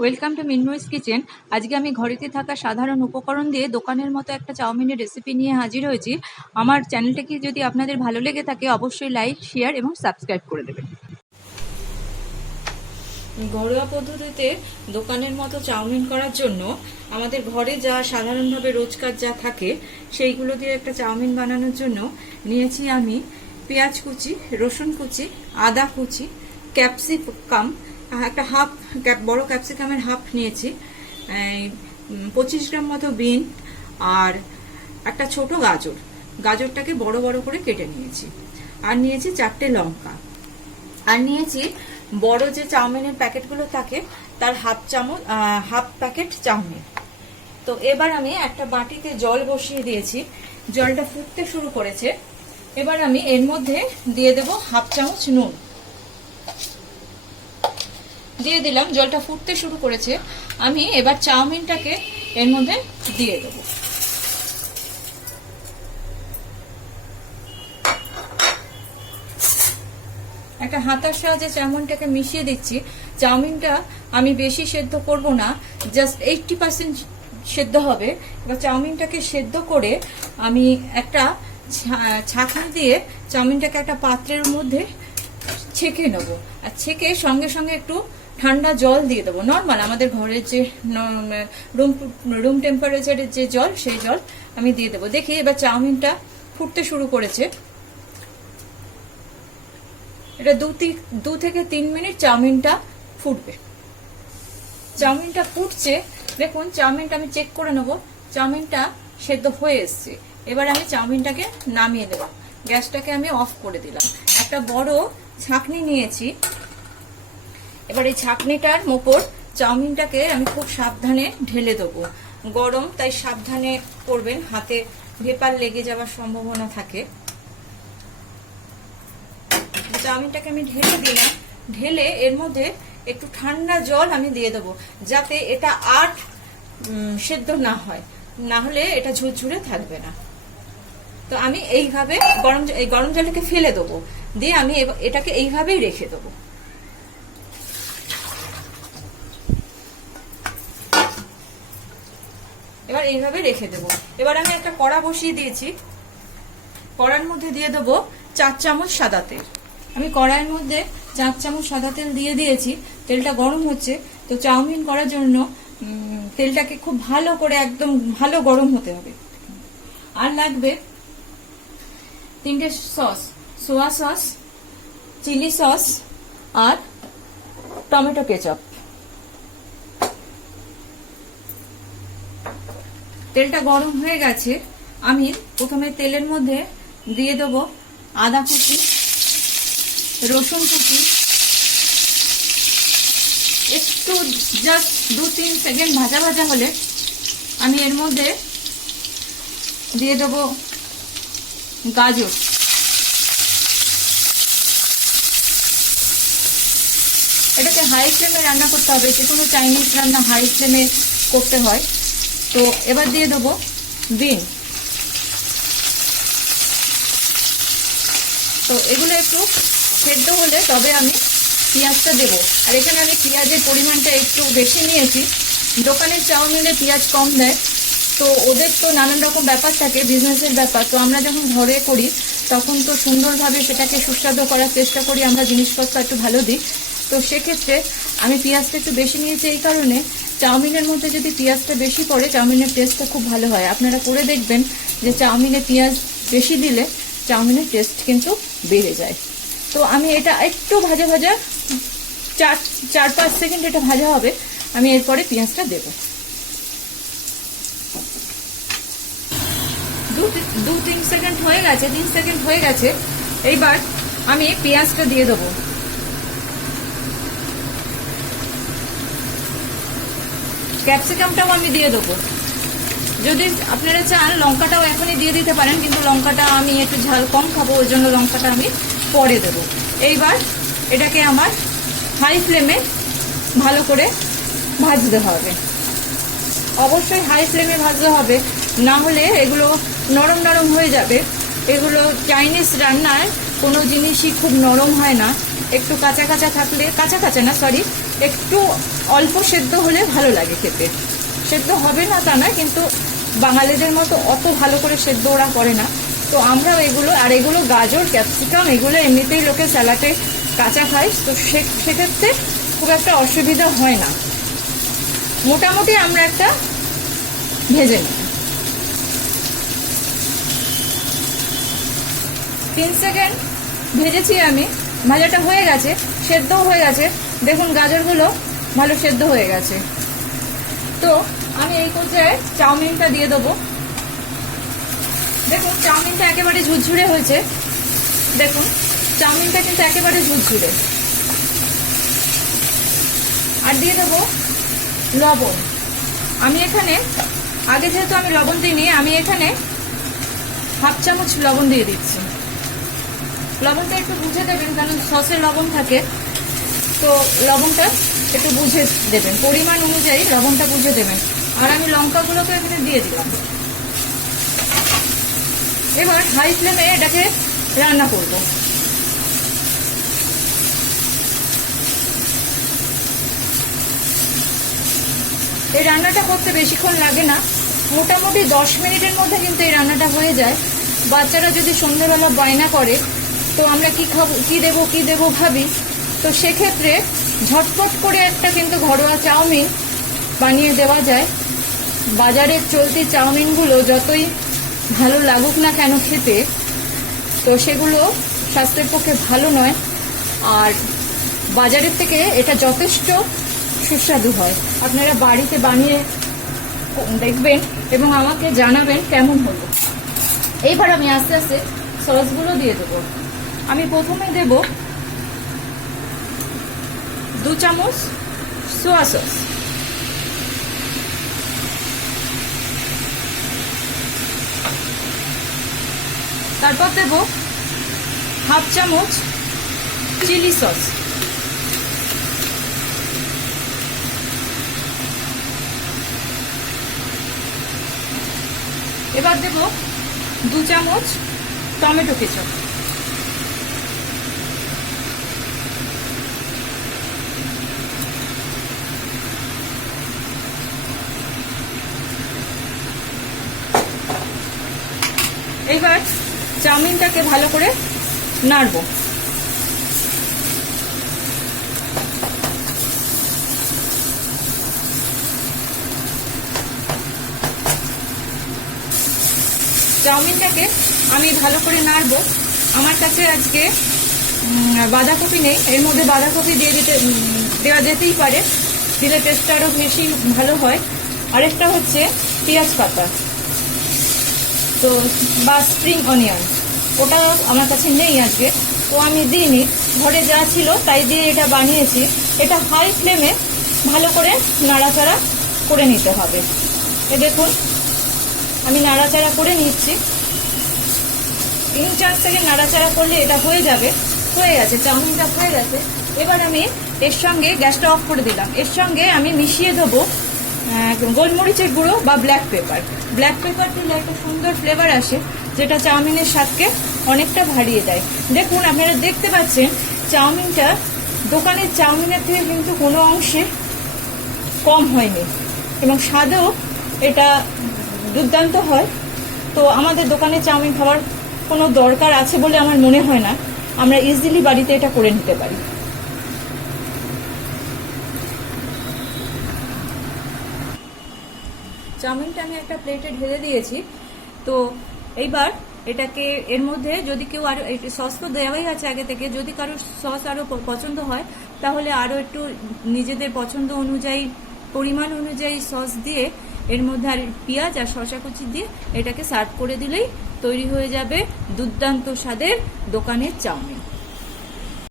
Welcome to মিনময়স kitchen. আজকে আমি ঘরেতে থাকা সাধারণ উপকরণ দিয়ে দোকানের মতো একটা চাউমিনের রেসিপি নিয়ে হাজির হয়েছি। আমার চ্যানেলটাকে যদি আপনাদের ভালো লেগে থাকে অবশ্যই লাইক, শেয়ার এবং সাবস্ক্রাইব করে দেবেন। ঘরোয়া পদ্ধতিতে দোকানের মতো চাউমিন করার জন্য আমাদের ঘরে যা সাধারণভাবে রোজকার যা থাকে সেইগুলো দিয়ে একটা চাউমিন বানানোর জন্য নিয়েছি আমি পেঁয়াজ কুচি, রসুন কুচি, আদা কুচি, ক্যাপসিকাম, একটা বড় ক্যাপসিকামের হাফ নিয়েছি, 25 গ্রাম মতো বিন, আর একটা ছোট গাজরটাকে বড় বড় করে কেটে নিয়েছি, আর নিয়েছি 4টে লঙ্কা, আর নিয়েছি বড় যে চাউমিনের প্যাকেটগুলো থাকে তার হাফ প্যাকেট চাউমিন। তো এবার আমি একটা বাটিতে জল বসিয়ে দিয়েছি, জলটা ফুটতে শুরু করেছে। এবার আমি এর মধ্যে দিয়ে দেব হাফ চামচ নুন দিয়ে দিলাম। জলটা ফুটতে শুরু করেছে, আমি এবার চাউমিনটাকে এর মধ্যে দিয়ে দেব। একটা হাতার সাহায্যে চাউমিনটাকে মিশিয়ে দিচ্ছি। চাউমিনটা আমি বেশি সেদ্ধ করব না, জাস্ট 80% সেদ্ধ হবে। এবার চাউমিনটাকে সেদ্ধ করে আমি একটা ছাঁকনি দিয়ে চাউমিনটাকে একটা পাত্রের মধ্যে ছেঁকে নেব, আর ছেঁকে সঙ্গে সঙ্গে একটু ঠান্ডা জল দিয়ে দেবো। নর্মাল আমাদের ঘরের যে রুম টেম্পারেচারের যে জল, সেই জল আমি দিয়ে দেবো। দেখি এবার চাউমিনটা ফুটতে শুরু করেছে। এটা 2 থেকে 3 মিনিট চাউমিনটা ফুটবে। চাউমিনটা ফুটছে, দেখুন চাউমিনটা আমি চেক করে নেব, চাউমিনটা সেদ্ধ হয়ে এসছে। এবার আমি চাউমিনটাকে নামিয়ে দেব, গ্যাসটাকে আমি অফ করে দিলাম। একটা বড় ছাঁকনি নিয়েছি, এবার এই ছাঁকনিটার উপর চাউমিনটাকে আমি খুব সাবধানে ঢেলে দেবো। গরম, তাই সাবধানে করবেন, হাতে ভেপার লেগে যাওয়ার সম্ভাবনা থাকে। চাউমিনটাকে আমি ঢেলে দিলাম, ঢেলে এর মধ্যে একটু ঠান্ডা জল আমি দিয়ে দেবো, যাতে এটা আর সেদ্ধ না হয়, না হলে এটা ঝুরঝুরে থাকবে না। তো আমি এইভাবে গরম জলটাকে ফেলে দেবো, দিয়ে আমি এটাকে এইভাবেই রেখে দেবো। এবার এইভাবে রেখে দেবো। এবার আমি একটা কড়া বসিয়ে দিয়েছি, কড়ার মধ্যে দিয়ে দেবো 4 চামচ সাদা তেল। আমি কড়াইয়ের মধ্যে 4 চামচ সাদা তেল দিয়ে দিয়েছি। তেলটা গরম হচ্ছে, তো চাউমিন করার জন্য তেলটাকে খুব ভালো করে একদম ভালো গরম হতে হবে। আর লাগবে 3টে sauce, soya sauce, chilli sauce আর টমেটো কেচাপ। তেলটা গরম হয়ে গেছে, আমি প্রথমে তেলের মধ্যে দিয়ে দেবো আদা কুচি, রসুন কুচি, একটু জাস্ট 2-3 সেকেন্ড ভাজা ভাজা হলে আমি এর মধ্যে দিয়ে দেবো গাজর। এটাকে হাই ফ্লেমে রান্না করতে হবে, যে কোনো চাইনিজ রান্না হাই ফ্লেমে করতে হয়। তো এবার দিয়ে দেবো বিন। তো এগুলো একটু সেদ্ধ হলে তবে আমি পেঁয়াজটা দেবো। আর এখানে আমি পেঁয়াজের পরিমাণটা একটু বেশি নিয়েছি। দোকানের চাউমিনে পেঁয়াজ কম দেয়, তো ওদের তো নানান রকম ব্যাপার থাকে, বিজনেসের ব্যাপার। তো আমরা যখন ঘরে করি তখন তো সুন্দরভাবে সেটাকে সুস্বাদু করার চেষ্টা করি, আমরা জিনিসপত্র একটু ভালো দিই। তো সেক্ষেত্রে আমি পেঁয়াজটা একটু বেশি নিয়েছি। এই কারণে চাউমিনের মধ্যে যদি পেঁয়াজটা বেশি পড়ে চাউমিনের টেস্টটা খুব ভালো হয়। আপনারা করে দেখবেন যে চাউমিনে পেঁয়াজ বেশি দিলে চাউমিনের টেস্ট কিন্তু বেড়ে যায়। তো আমি এটা একটু ভাজা 4-5 সেকেন্ড এটা ভাজা হবে, আমি এরপরে পেঁয়াজটা দেব। 2-3 সেকেন্ড হয়ে গেছে, 3 সেকেন্ড হয়ে গেছে। এইবার আমি পেঁয়াজটা দিয়ে দেবো। ক্যাপসিকামটাও আমি দিয়ে দেবো। যদি আপনারা চান লঙ্কাটাও এখনই দিয়ে দিতে পারেন, কিন্তু লঙ্কাটা আমি একটু ঝাল কম খাবো, ওই জন্য লঙ্কাটা আমি পরে দেব। এইবার এটাকে আমার হাই ফ্লেমে ভালো করে ভাজতে হবে, অবশ্যই হাই ফ্লেমে ভাজতে হবে, না হলে এগুলো নরম নরম হয়ে যাবে। এগুলো চাইনিজ রান্নায় কোনো জিনিসই খুব নরম হয় না, একটু কাঁচা কাঁচা থাকলে, কাঁচা কাঁচা না সরি, একটু অল্প সেদ্ধ হলে ভালো লাগে খেতে। সেদ্ধ হবে না তা না, কিন্তু বাঙালিদের মতো অত ভালো করে সেদ্ধ ওরা করে না। তো আমরাও এগুলো, আর এগুলো গাজর, ক্যাপসিকাম এগুলো এমনিতেই লোকে স্যালাডে কাঁচা খায়, তো সেক্ষেত্রে খুব একটা অসুবিধা হয় না। মোটামুটি আমরা একটা ভেজে নিই। 3 সেকেন্ড ভেজেছি আমি, ভাজাটা হয়ে গেছে, সেদ্ধও হয়ে গেছে। দেখুন গাজরগুলো ভালো সেদ্ধ হয়ে গেছে। তো আমি এই পর্যায়ে চাউমিনটা দিয়ে দেবো। দেখুন চাউমিনটা একেবারে ঝুরঝুরে হয়েছে, দেখুন চাউমিনটা কিন্তু একেবারে ঝুরঝুরে। আর দিয়ে দেবো লবণ। আমি এখানে আগে যেহেতু আমি লবণ দিইনি, আমি এখানে 1/2 চামচ লবণ দিয়ে দিচ্ছি। লবণটা একটু বুঝে দেবেন, কারণ সসে লবণ থাকে, তো লবণটা একটু বুঝে দেবেন, পরিমাণ অনুযায়ী লবণটা বুঝে দেবেন। আর আমি লঙ্কাগুলোকে এখানে দিয়ে দিলাম। এবার হাই ফ্লেমে এটাকে রান্না করব। এই রান্নাটা করতে বেশিক্ষণ লাগে না, মোটামুটি 10 মিনিটের মধ্যে কিন্তু এই রান্নাটা হয়ে যায়। বাচ্চারা যদি সন্ধ্যাবেলা বায়না করে তো আমরা কি খাবো, কি দেবো ভাবি, তো সেক্ষেত্রে ঝটপট করে একটা কিন্তু ঘরোয়া চাউমিন বানিয়ে দেওয়া যায়। বাজারের চলতি চাউমিনগুলো যতই ভালো লাগুক না কেন খেতে, তো সেগুলো স্বাস্থ্যের পক্ষে ভালো নয়। আর বাজারের থেকে এটা যথেষ্ট সুস্বাদু হয়। আপনারা বাড়িতে বানিয়ে দেখবেন এবং আমাকে জানাবেন কেমন হলো। এইবার আমি আস্তে আস্তে সসগুলো দিয়ে দেবো। আমি প্রথমে দেব 2 চামচ সোয়া সস, তারপর দেব 1/2 চামচ চিলি সস, এবার দেব 2 চামচ টমেটো কেচাপ, এইবার চাউমিনটাকে ভালো করে নাড়বো। চাউমিনটাকে আমি ভালো করে নাড়বো। আমার কাছে আজকে বাঁধাকপি নেই, এর মধ্যে বাঁধাকপি দেওয়া যেতেই পারে, দিলে টেস্টটা আরো বেশি ভালো হয়। আরেকটা হচ্ছে পেঁয়াজ পাতা, তো বা স্প্রিং অনিয়ন, ওটা আমার কাছে নেই আজকে, তো আমি দিইনি, ঘরে যা ছিল তাই দিয়ে এটা বানিয়েছি। এটা হাই ফ্লেমে ভালো করে নাড়াচাড়া করে নিতে হবে। এ দেখুন আমি নাড়াচাড়া করে নিচ্ছি, 3-4 সেকেন্ড নাড়াচাড়া করলে এটা হয়ে যাবে। হয়ে গেছে, চাউমিনটা হয়ে গেছে। এবার আমি এর সঙ্গে গ্যাসটা অফ করে দিলাম। এর সঙ্গে আমি মিশিয়ে দেবো গোলমরিচের গুঁড়ো বা ব্ল্যাক পেপার। ব্ল্যাক পেপার দিলে একটা সুন্দর ফ্লেভার আসে, যেটা চাউমিনের স্বাদকে অনেকটা বাড়িয়ে দেয়। দেখুন আপনারা দেখতে পাচ্ছেন চাউমিনটা দোকানের চাউমিনের থেকে কিন্তু কোনো অংশে কম হয়নি এবং স্বাদেও এটা দুর্দান্ত হয়। তো আমাদের দোকানে চাউমিন খাওয়ার কোনো দরকার আছে বলে আমার মনে হয় না, আমরা ইজিলি বাড়িতে এটা করে নিতে পারি। চাউমিনটা আমি একটা প্লেটে ঢেলে দিয়েছি। তো এইবার এটাকে এর মধ্যে যদি কেউ আরো, সস তো দেওয়াই আছে আগে থেকে, যদি কারো সস আরো পছন্দ হয় তাহলে আরো একটু নিজেদের পছন্দ অনুযায়ী, পরিমাণ অনুযায়ী সস দিয়ে এর মধ্যে আর পেঁয়াজ আর শসা কুচি দিয়ে এটাকে সার্ভ করে দিলেই তৈরি হয়ে যাবে দুর্দান্ত স্বাদের দোকানের চাউমিন।